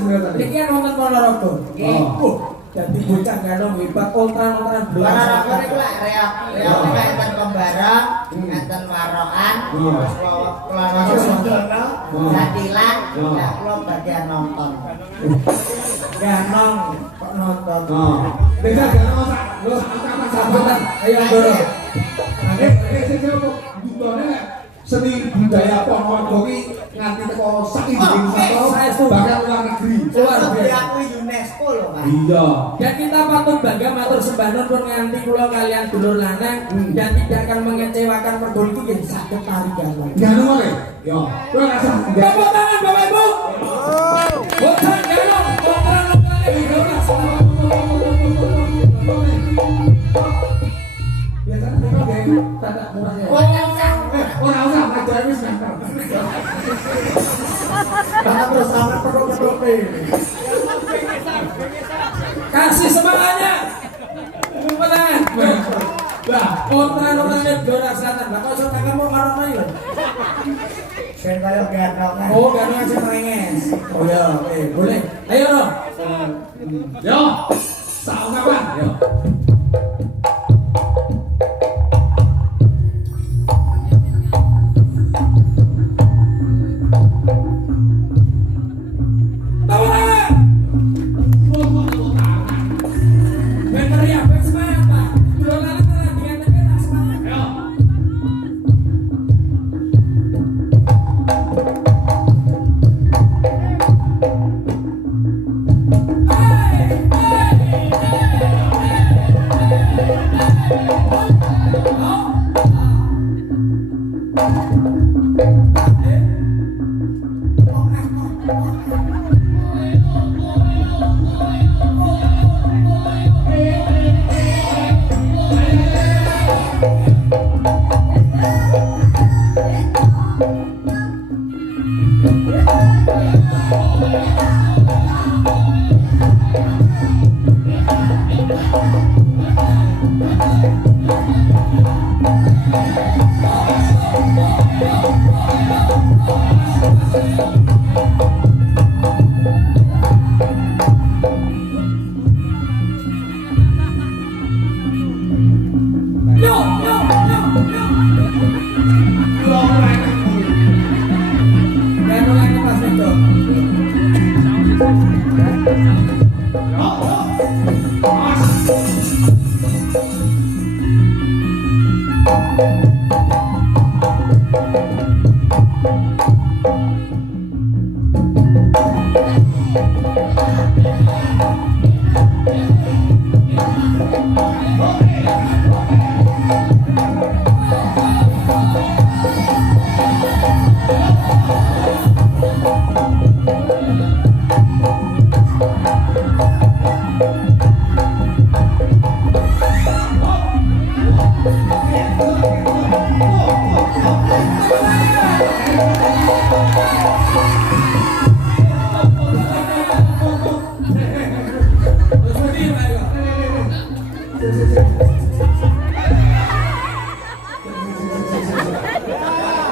jenengan tadi? Iki kan wonten Ponorogo. Nggih. Dadi bocah ganong hebat ultran-ultran belas. Ponorogo niku lek reok enten Kembarang, enten Warokan, terus Kulon Sundana, Jatilan, ya kula bagian nonton. Ganong kok nonton. Desa ganong sak lho angkatan sampean. Ayo Ndoro. Sing budone seni budaya Ponorogo ki nganti teko sak Indonesia bahkan luar negeri. Luar biasa. Aku UNESCO lho, Pak. Iya. Dan kita patut bangga matur sembah nuwun pun nganti kula kalian dulur lanang dan tidak akan mengecewakan mergo iki nggih saged tari ganong. Ganong wae. Yo. Kowe rasa Tepuk tangan Bapak Ibu. Bocah ganong ultran-ultran Indonesia. biasanya mereka kayak tanda murahnya. Orang usah ngajar wis ngantar. Karena terus sampai perut-perut Kasih semangatnya. Tepuk tangan. Lah, ultran-ultran Indonesia Selatan. Lah kok sok kamu karo main lho. ben kaya ganong. Oh, ganong aja merenges. Oh ya, boleh. Ayo no. Yo. Tahu kapan? Yo.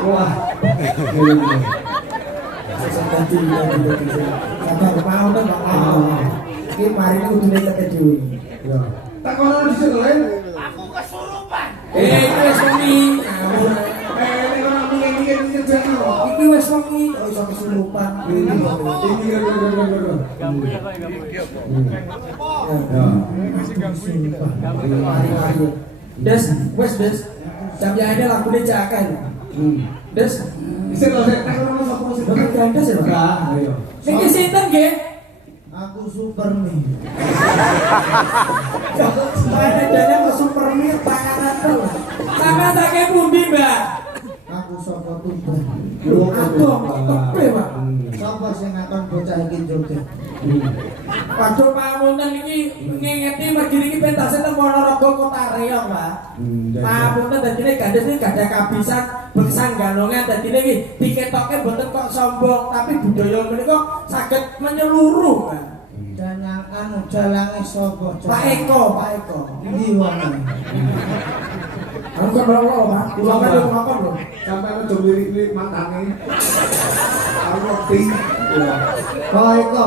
Wah. Sabar mau to enggak mau. Iki mari ini udune teke dhewe. Ya. Tak kono di situ lain. Aku kesurupan. Iki wis wengi. Ini orang mikir-mikir kerja karo. Iki wis wengi. Oh iso kesurupan. Ini Mari-mari. Des, wes des. Jam ya lagune cakan. Des, Bisa lho sik tak kono sapa sing Bapak Gandes ya, Pak? Enggak, ayo. Niki sinten nggih? Aku super nih. Saya dene kok Superman panganan terus. Sampeyan saking pundi, Mbak? Aku sapa tuban. Aduh, kok tepe, Pak. Sapa sing ngakon bocah iki joget? Waduh, pamunten iki ngingeti mergi niki pentasé teng Ponorogo Kota Reog, Pak. Pamunten dadine Gandes niki gadah kabisan bersangganongan dadine iki diketoke mboten kok sombong, tapi budaya menika saged menyeluruh, Pak. Dan yang anu dalange sapa? Pak Eko. Iki wong. Aku kan lho, Pak. Kula kan yo ngokon lho. Sampai aja lirik-lirik mantane. Aku ngerti. Kok iko?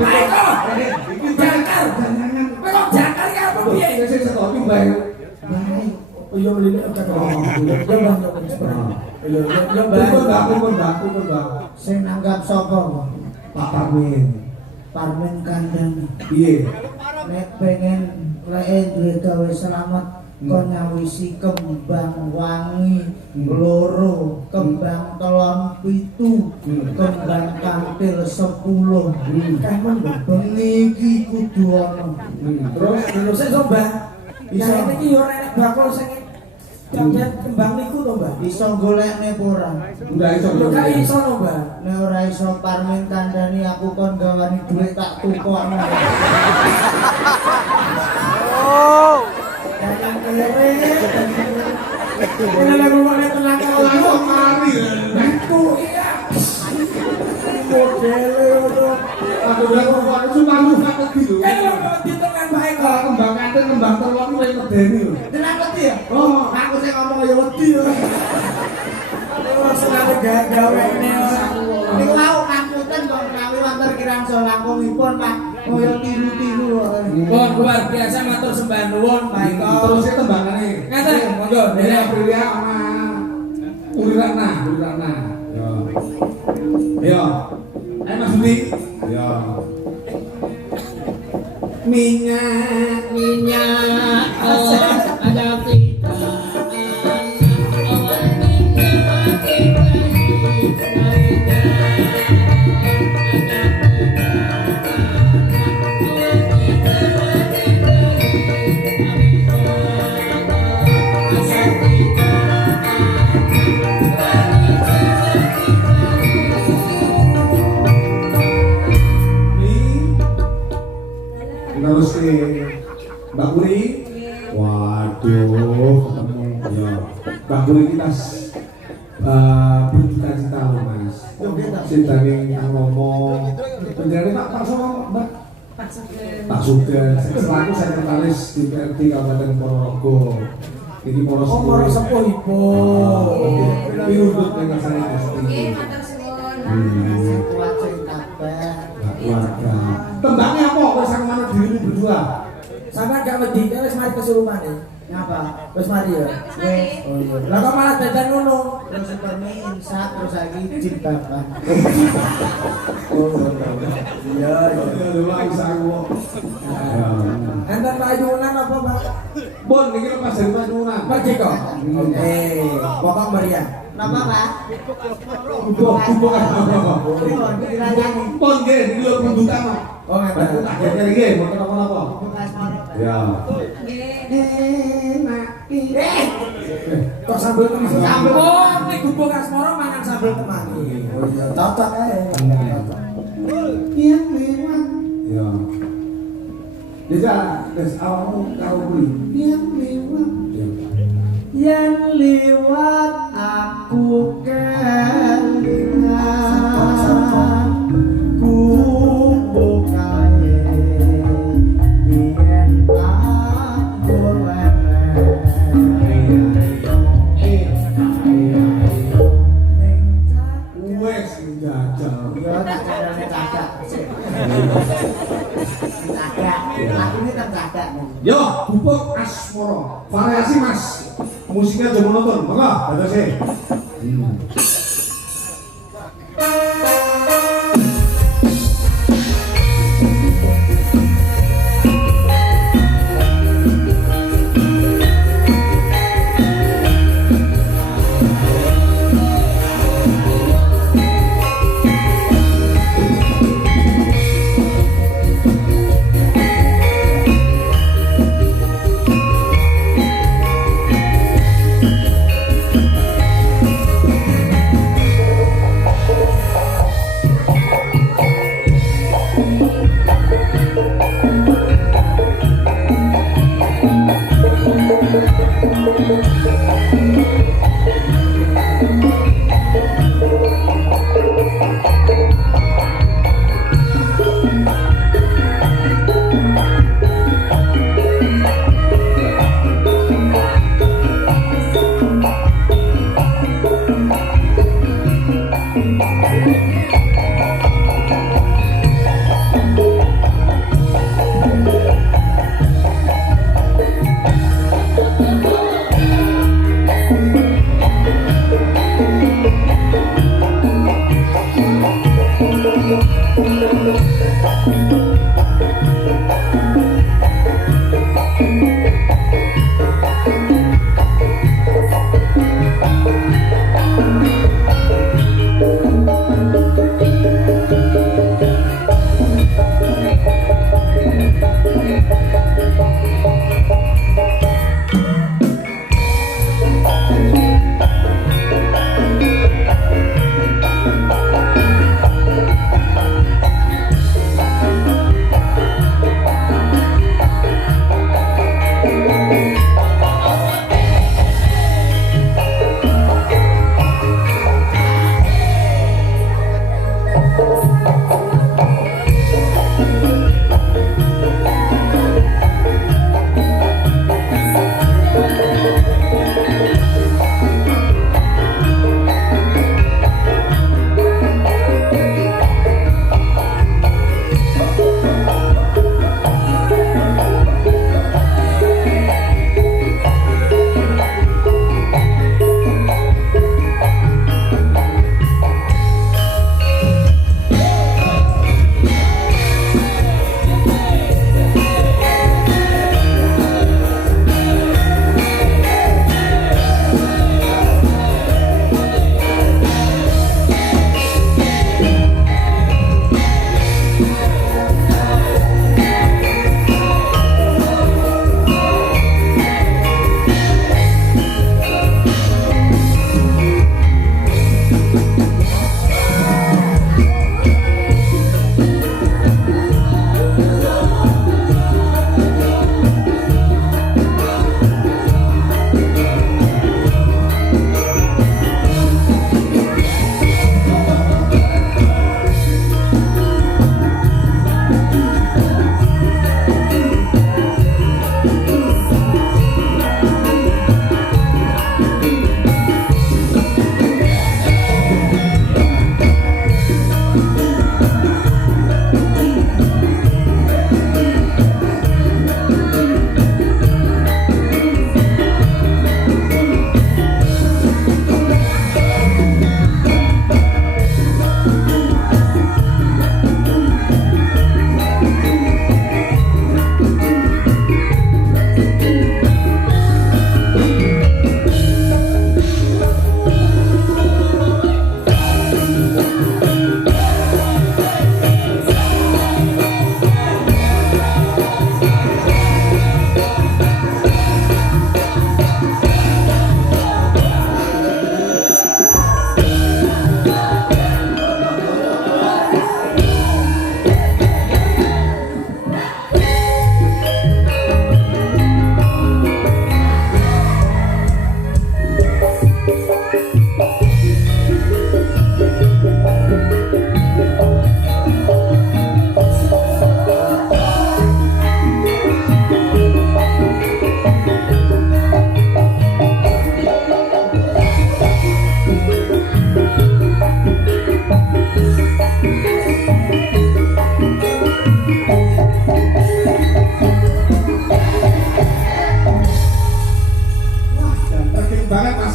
Ayo, Iki Jakar. jangan. Kowe kok Jakar ya apa piye? Sing setok iki bae. Baik. Oh iya mrene kok ngomong. Yo Mbah yo Mbah. Kupon Mbak. Sing nanggap sapa? Pak Parmin. Parmen kandhani. Piye? Nek pengen lek duwe gawe selamat kon nyawisi kembang wangi loro, kembang telon pitu, kembang kantil 10. Kamen bengi iki kudu ana. Terus sik to Mbah. Bisa iki yo nek bakul sing jajan kembang niku to Mbah. Iso golekne apa ora? Enggak iso. Yo gak iso to Mbah. Nek ora iso parmen kandhani aku kon gawani dhuwit tak tukokno. Jangan kere. Ini lagu mana tenang kalau Langsung mari. itu iya. Modele itu. Aku udah ngomong cuma lu sakit gitu. Kalau di tengah baik Kalau kembang kantin kembang telur lu yang medeni lho. Tenan wedi ya? Oh, Aku sing ngomong ya wedi ya. selalu gawe ini. Niku mau ngapunten kok menawi wonten kirang langkungipun Pak. Kaya tiru-tiru. Pun luar biasa matur sembah nuwun Pak Iko. terus itu tembangane. Ngaten monggo Dari dene. Aprilia sama Ulirana. Yo. Yo. Ayo Mas Budi. Yo. Minyak Allah ada kita. Terus Mbak Puri, waduh, ketemu ya. Mbak Puri kita bercita-cita loh Mas. Cintanya yang ngomong, beneran Pak Somo, Mbak. Pak Sugeng, selaku sekretaris di PRT Kabupaten Ponorogo. Ini Oh moro sepuh ibu. Piundut dengan saya pasti. Kuat sing tabah. Keluarga. Tembaknya apa? Kau sama mana dirimu berdua? Sampeyan gak wedi wis mari kesurupan ya. Ngapa? Wis mari ya. Wes. Oh iya. Lah kok malah dadan ngono? Terus supermi insat terus lagi jilbaban. Iya iya. Dulu bisa aku. Enten payunan apa, Pak? Bon, ini lepas dari payunan. Pergi kok. Oke, pokok meriah. Napa, Pak? Kubuk apa? Pripun dilayani? Bon, nggih, iki lho bundutan. Oh, Aku ngeten. tak kene iki, mboten apa-apa. Bekas moro. Ya. Kok sambel temani? Sambel. Oh, nek gubuk asmara mangan sambel temani. Oh iya, cocok ae. Yang lewat, Ya. Bisa, wis awakmu karo kuwi. yang lewat, Ya. yang lewat aku kelingan. Kubuk kae, biyen aku Wes njajal. Ya tak carane cadak. Cadak. Lakune tak cadak. Yo, bubuk asmara. Variasi Mas. Musiknya aja monoton. Monggo, dados e.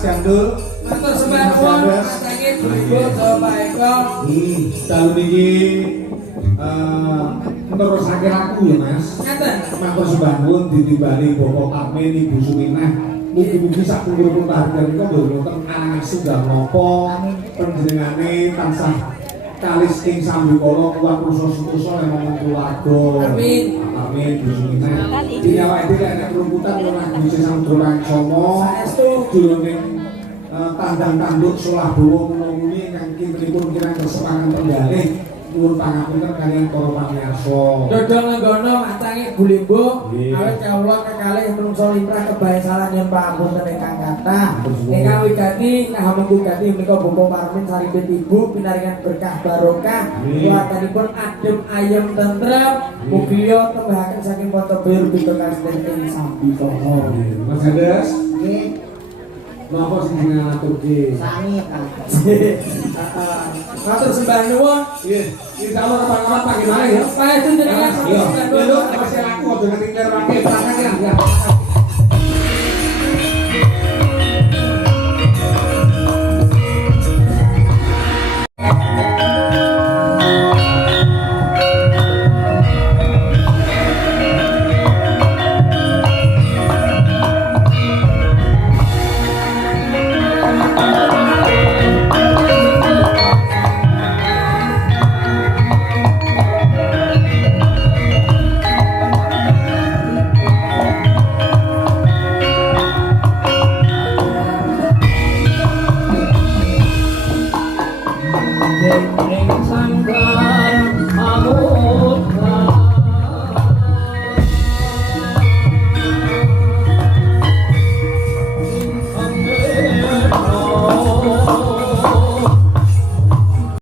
Gandul. Matur sembah nuwun matenge Ibu Bapak Eko. Dalu niki nerusake aku ya Mas. Ngaten. Matur sembah nuwun ditimbali Bapak Parmin Ibu Suminah. Mugi-mugi sak pungkur target niku mboten wonten anang sugih napa panjenengane tansah kalis ing sambikala kuat rusa sutusa lemong keluarga. Amin. Amin Bu Suminah. Iki awake dhewe nek rumputan ora bisa samudra somo. Saestu Jroning tandang tanduk solah dawa menunguni ingkang kintenipun kirang kesemangan tenggalih nuwun pangapunten kaliyan para pamirsa. dodol nggono macange Bulimbo awet kawula kekalih menungso limrah kebae salah yen pangapunten ingkang kathah. Ingkang wigati ngahamun gati menika Bapak Parmin saripit Ibu pinaringan berkah barokah keluarganipun adem ayem tentrem mugi tembahaken saking Ponco Bayur Bintang ing Sambikala. Mas Andes, Nggih, napa sing ngaturke? sami Kang. Matur sembah nuwun. Nggih, insyaallah kapan-kapan pagi malih ya. Paestu jenengan Iya, sembah lho nuwun. masih aku aja ngetinggal wae pakan ya. ing sanggar aku